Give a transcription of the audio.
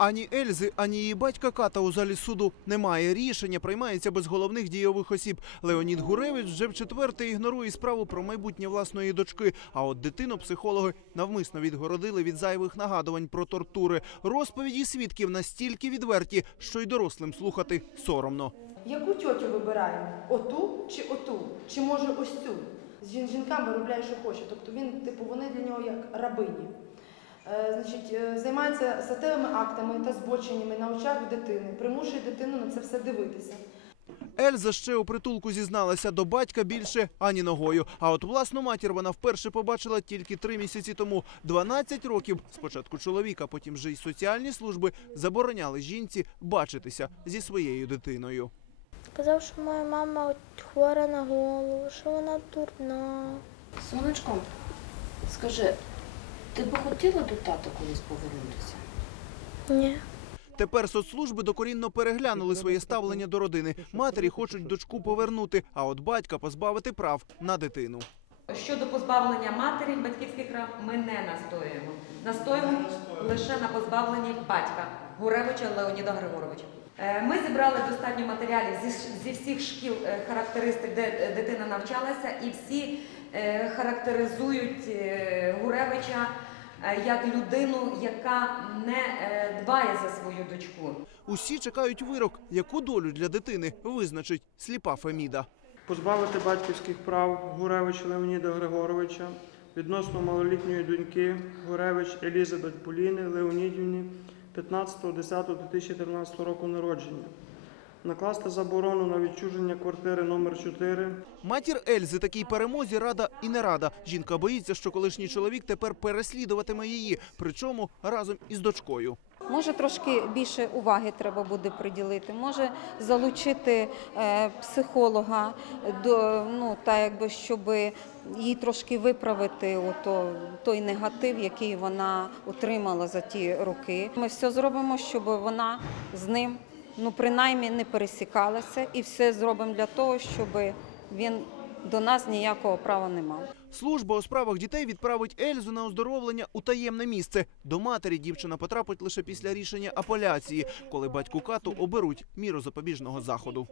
Ані Ельзи, ані її батька Ката у залі суду немає. Рішення приймається без головних дійових осіб. Леонід Гуревич вже в четверте ігнорує справу про майбутнє власної дочки. А от дитину психологи навмисно відгородили від зайвих нагадувань про тортури. Розповіді свідків настільки відверті, що й дорослим слухати соромно. Яку тьотю вибираємо? Оту чи оту? Чи може ось цю? З жін- жінкам виробляє, що хоче. Тобто він, типу, вони для нього як рабині. Е, значить, е, займається статевими актами та збоченнями на очах дитини, примушує дитину на це все дивитися. Ельза ще у притулку зізналася до батька більше ані ногою. А от власну матір вона вперше побачила тільки три місяці тому. 12 років спочатку чоловіка, потім вже й соціальні служби забороняли жінці бачитися зі своєю дитиною. Казав, що моя мама хвора на голову, що вона дурна. Сонечко, скажи, ти би хотіла до тата колись повернутися? Ні. Тепер соцслужби докорінно переглянули своє ставлення до родини. Матері хочуть дочку повернути, а от батька позбавити прав на дитину. Щодо позбавлення матері батьківських прав ми не настоюємо. Настоюємо лише на позбавленні батька Гуревича Леоніда Григоровича. Е, Ми зібрали достатньо матеріалів зі, всіх шкіл е, характеристик, де дитина навчалася, і всі характеризують е, Гуревича е, як людину, яка не е, дбає за свою дочку. Усі чекають вирок, яку долю для дитини визначить сліпа Феміда. позбавити батьківських прав Гуревича Леоніда Григоровича відносно малолітньої доньки Гуревич Елізабет Поліни Леонідівні 15.10.2013 року народження. Накласти заборону на відчуження квартири номер 4 Матір Ельзи такій перемозі рада і не рада. Жінка боїться, що колишній чоловік тепер переслідуватиме її, причому разом із дочкою. Може, трошки більше уваги треба буде приділити, може залучити е, психолога, до, ну, та, якби, щоб їй трошки виправити ото, той негатив, який вона отримала за ті роки. Ми все зробимо, щоб вона з ним ну, принаймні не пересікалася, і все зробимо для того, щоб він до нас ніякого права не мав. Служба у справах дітей відправить Ельзу на оздоровлення у таємне місце. До матері дівчина потрапить лише після рішення апеляції, коли батьку кату оберуть міру запобіжного заходу.